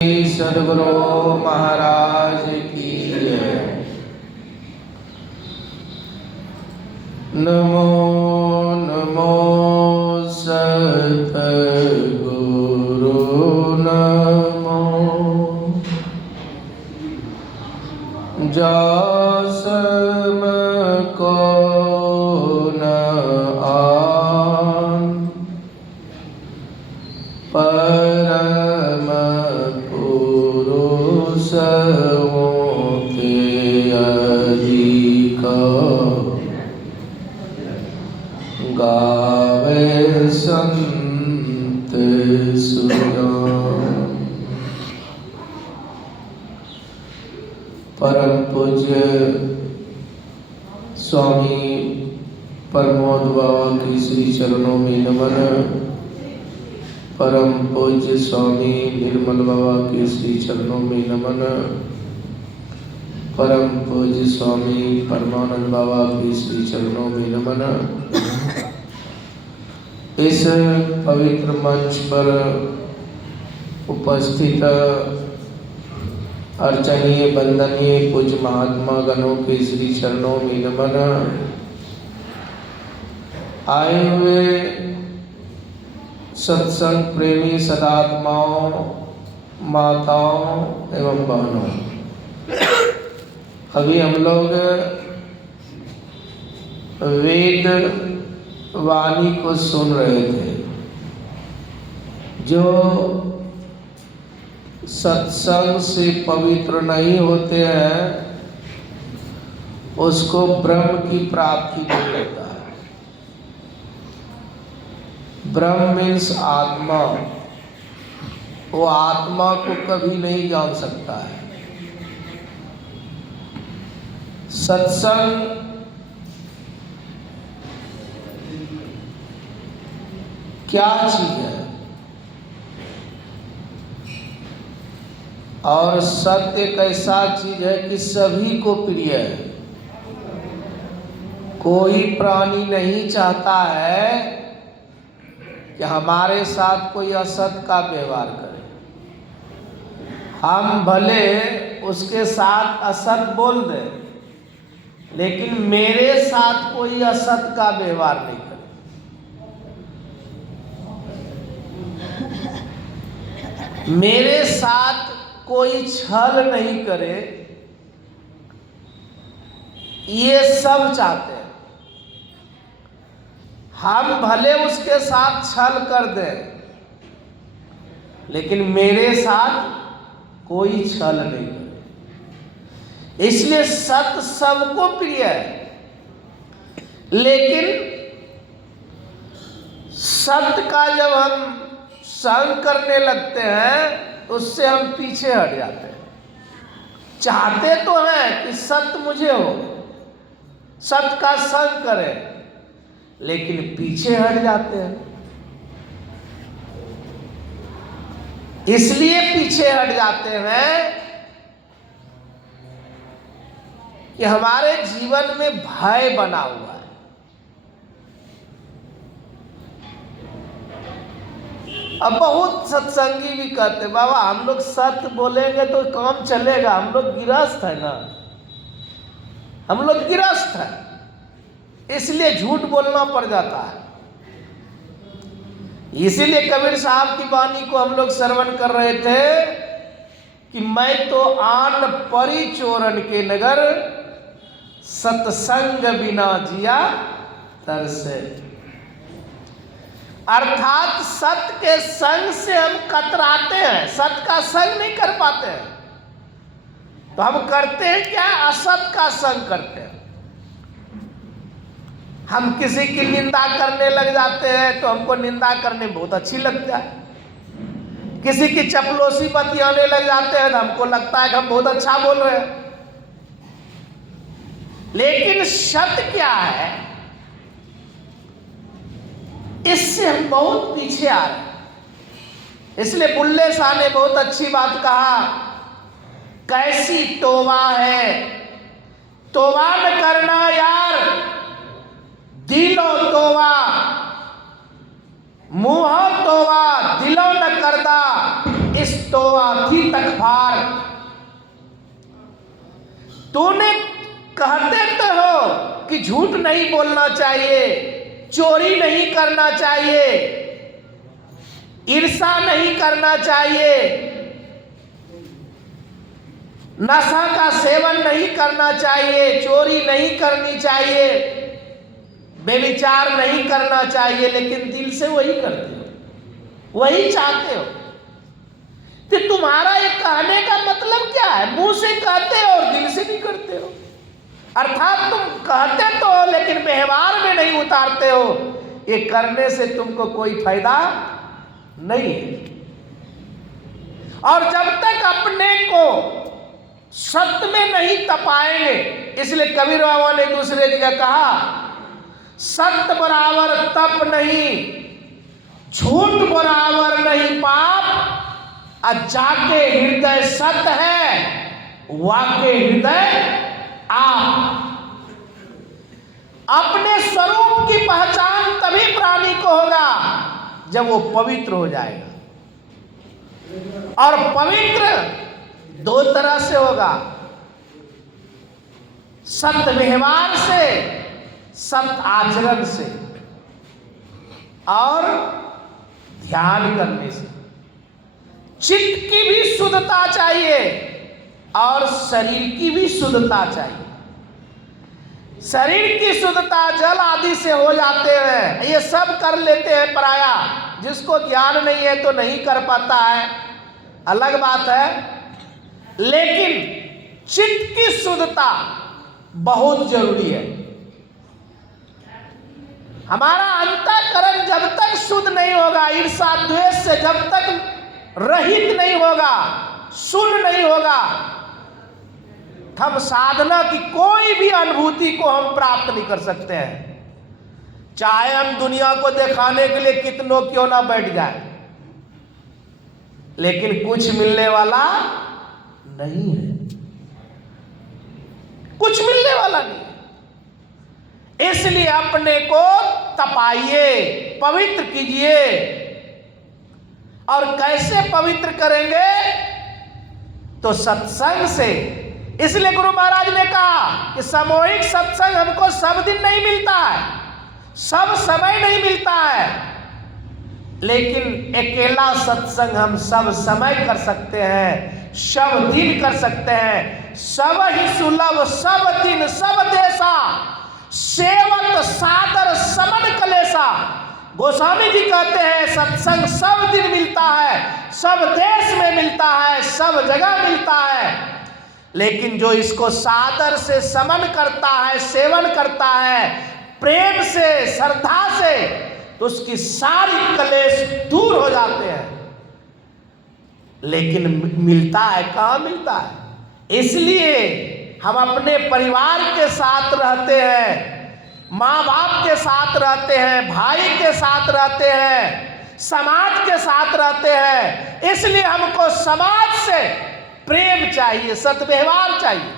सद्गुरु महाराज की जय। नमो नमो सद्गुरु नमो। जासम को न आन परम पुरुष होते अधिक गावे संत सुजान। परम पूज्य स्वामी प्रमोद बाबा की श्री चरणों में नमन। परम पूज्य स्वामी निर्मल बाबा के श्री चरणों में नमन। परम पूज्य स्वामी परमानंद बाबा के श्री चरणों में नमन। इस पवित्र मंच पर उपस्थित अर्चनीय वंदनीय पूज्य महात्मा गणों के श्री चरणों में नमन। आए हुए सत्संग प्रेमी सदात्माओं, माताओं एवं बहनों, अभी हम लोग वेद वाणी को सुन रहे थे। जो सत्संग से पवित्र नहीं होते हैं उसको ब्रह्म की प्राप्ति नहीं होता है। ब्रह्म मीन्स आत्मा। वो आत्मा को कभी नहीं जान सकता है। सत्संग क्या चीज है और सत्य एक ऐसा चीज है कि सभी को प्रिय है। कोई प्राणी नहीं चाहता है कि हमारे साथ कोई असत का व्यवहार करे। हम भले उसके साथ असत बोल दें लेकिन मेरे साथ कोई असत का व्यवहार नहीं करे। मेरे साथ कोई छल नहीं करे। ये सब चाहते हैं। हम भले उसके साथ छल कर दें लेकिन मेरे साथ कोई छल नहीं करे। इसलिए सत्य सबको प्रिय है। लेकिन सत्य का जब हम संग करने लगते हैं उससे हम पीछे हट जाते हैं। चाहते तो हैं कि सत्य मुझे हो, सत्य का संग करें, लेकिन पीछे हट जाते हैं। इसलिए पीछे हट जाते हैं कि हमारे जीवन में भय बना हुआ है। अब बहुत सत्संगी भी कहते बाबा हम लोग सत्य बोलेंगे तो काम चलेगा। हम लोग गृहस्थ है ना, हम लोग गृहस्थ है, इसलिए झूठ बोलना पड़ जाता है। इसीलिए कबीर साहब की वाणी को हम लोग श्रवण कर रहे थे कि मैं तो आन परी चोरन के नगर, सत्संग बिना जिया तरसे। अर्थात सत्य के संग से हम कतराते हैं, सत्य का संग नहीं कर पाते हैं। तो हम करते हैं क्या? असत का संग करते हैं। हम किसी की निंदा करने लग जाते हैं तो हमको निंदा करने बहुत अच्छी लगता है। किसी की चपलोसी बतियाने लग जाते हैं तो हमको लगता है कि हम बहुत अच्छा बोल रहे हैं। लेकिन सत्य क्या है, इससे हम बहुत पीछे आ रहे हैं। इसलिए बुल्ले शाह ने बहुत अच्छी बात कहा, कैसी तोबा है, तोबा न करना यार, दिलो तोबा, मुँह तोबा दिलो न करदा, रिश्तो आखी तक फार। तूने कहते तो हो कि झूठ नहीं बोलना चाहिए, चोरी नहीं करना चाहिए, ईर्ष्या नहीं करना चाहिए, नशा का सेवन नहीं करना चाहिए, चोरी नहीं करनी चाहिए, बेविचार नहीं करना चाहिए, लेकिन दिल से वही करते हो, वही चाहते हो। तो तुम्हारा ये कहने का मतलब क्या है? मुंह से कहते हो और दिल से नहीं करते हो। अर्थात तुम कहते तो हो लेकिन व्यवहार में नहीं उतारते हो। ये करने से तुमको कोई फायदा नहीं है। और जब तक अपने को सत्य में नहीं तपाएंगे, इसलिए कबीर बाबा ने दूसरे जगह कहा, सत्य बराबर तप नहीं, झूठ बराबर नहीं पाप, जाके हृदय सत्य है, वाके हृदय आप। अपने स्वरूप की पहचान तभी प्राणी को होगा जब वो पवित्र हो जाएगा। और पवित्र दो तरह से होगा, सत्य व्यवहार से, सत्य आचरण से, और ध्यान करने से। चित्त की भी शुद्धता चाहिए और शरीर की भी शुद्धता चाहिए। शरीर की शुद्धता जल आदि से हो जाते हैं, ये सब कर लेते हैं पराया। जिसको ज्ञान नहीं है तो नहीं कर पाता है, अलग बात है। लेकिन चित्त की शुद्धता बहुत जरूरी है। हमारा अंतःकरण जब तक शुद्ध नहीं होगा, ईर्ष्या द्वेष से जब तक रहित नहीं होगा, शून्य नहीं होगा, हम साधना की कोई भी अनुभूति को हम प्राप्त नहीं कर सकते हैं। चाहे हम दुनिया को दिखाने के लिए कितनों क्यों ना बैठ जाए, लेकिन कुछ मिलने वाला नहीं है, कुछ मिलने वाला नहीं है। इसलिए अपने को तपाइए, पवित्र कीजिए। और कैसे पवित्र करेंगे? तो सत्संग से। इसलिए गुरु महाराज ने कहा कि सामूहिक सत्संग हमको सब दिन नहीं मिलता है, सब समय नहीं मिलता है, लेकिन अकेला सत्संग हम सब समय कर सकते हैं, सब दिन कर सकते हैं। सब ही सुलभ सब दिन सब देशा, सेवत सादर समन कलेसा। गोस्वामी जी कहते हैं सत्संग सब दिन मिलता है, सब देश में मिलता है, सब जगह मिलता है, लेकिन जो इसको सादर से समन करता है, सेवन करता है, प्रेम से, श्रद्धा से, तो उसकी सारी कलेश दूर हो जाते हैं। लेकिन मिलता है कहाँ मिलता है? इसलिए हम अपने परिवार के साथ रहते हैं, माँ बाप के साथ रहते हैं, भाई के साथ रहते हैं, समाज के साथ रहते हैं। इसलिए हमको समाज से प्रेम चाहिए, सद्व्यवहार चाहिए,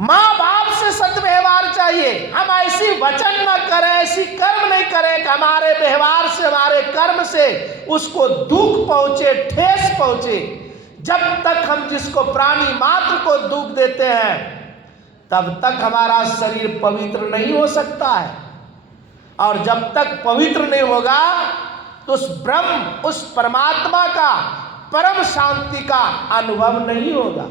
माँ बाप से सद्व्यवहार चाहिए। हम ऐसी वचन न करें, ऐसी कर्म नहीं करें कि हमारे व्यवहार से, हमारे कर्म से उसको दुख पहुंचे, ठेस पहुंचे। जब तक हम जिसको प्राणी मात्र को दुख देते हैं, तब तक हमारा शरीर पवित्र नहीं हो सकता है। और जब तक पवित्र नहीं होगा तो उस ब्रह्म, उस परमात्मा का, परम शांति का अनुभव नहीं होगा।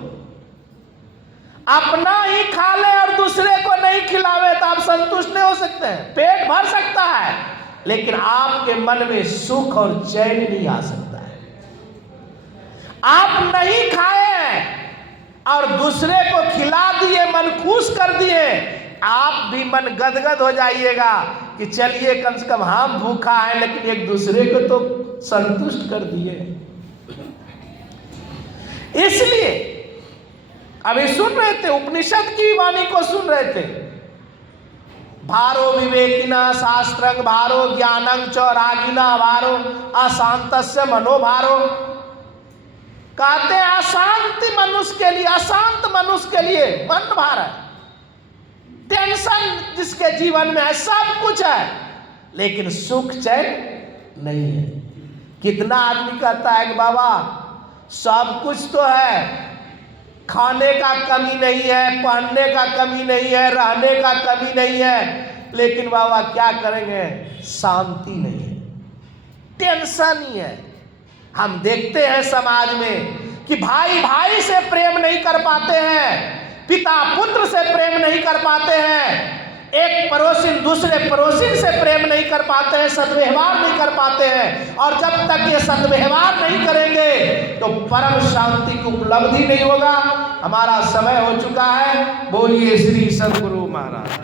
अपना ही खा ले और दूसरे को नहीं खिलावे तो आप संतुष्ट नहीं हो सकते हैं। पेट भर सकता है, लेकिन आपके मन में सुख और चैन नहीं आ सकता है। आप नहीं खाए और दूसरे को खिला दिए, मन खुश कर दिए, आप भी मन गदगद हो जाइएगा कि चलिए कम से कम हम भूखा है लेकिन एक दूसरे को तो संतुष्ट कर दिए। इसलिए अभी सुन रहे थे, उपनिषद की वाणी को सुन रहे थे, भारो विवेकिना शास्त्रं भारो ज्ञानं च रागिना भारो अशांतस्य मनोभारो। कहते हैं अशांत मनुष्य के लिए, अशांत मनुष्य के लिए मन भार है, टेंशन जिसके जीवन में है, सब कुछ है, लेकिन सुख चैन नहीं है। कितना आदमी कहता है कि बाबा सब कुछ तो है, खाने का कमी नहीं है, पहनने का कमी नहीं है, रहने का कमी नहीं है, लेकिन बाबा क्या करेंगे, शांति नहीं है, टेंशन ही है। हम देखते हैं समाज में कि भाई भाई से प्रेम नहीं कर पाते हैं, पिता पुत्र से प्रेम नहीं कर पाते हैं, एक पड़ोसिन दूसरे पड़ोसिन से प्रेम नहीं कर पाते हैं, सद्व्यवहार नहीं कर पाते हैं। और जब तक ये सद्व्यवहार नहीं करेंगे तो परम शांति की उपलब्धि नहीं होगा। हमारा समय हो चुका है। बोलिए श्री सद्गुरु महाराज।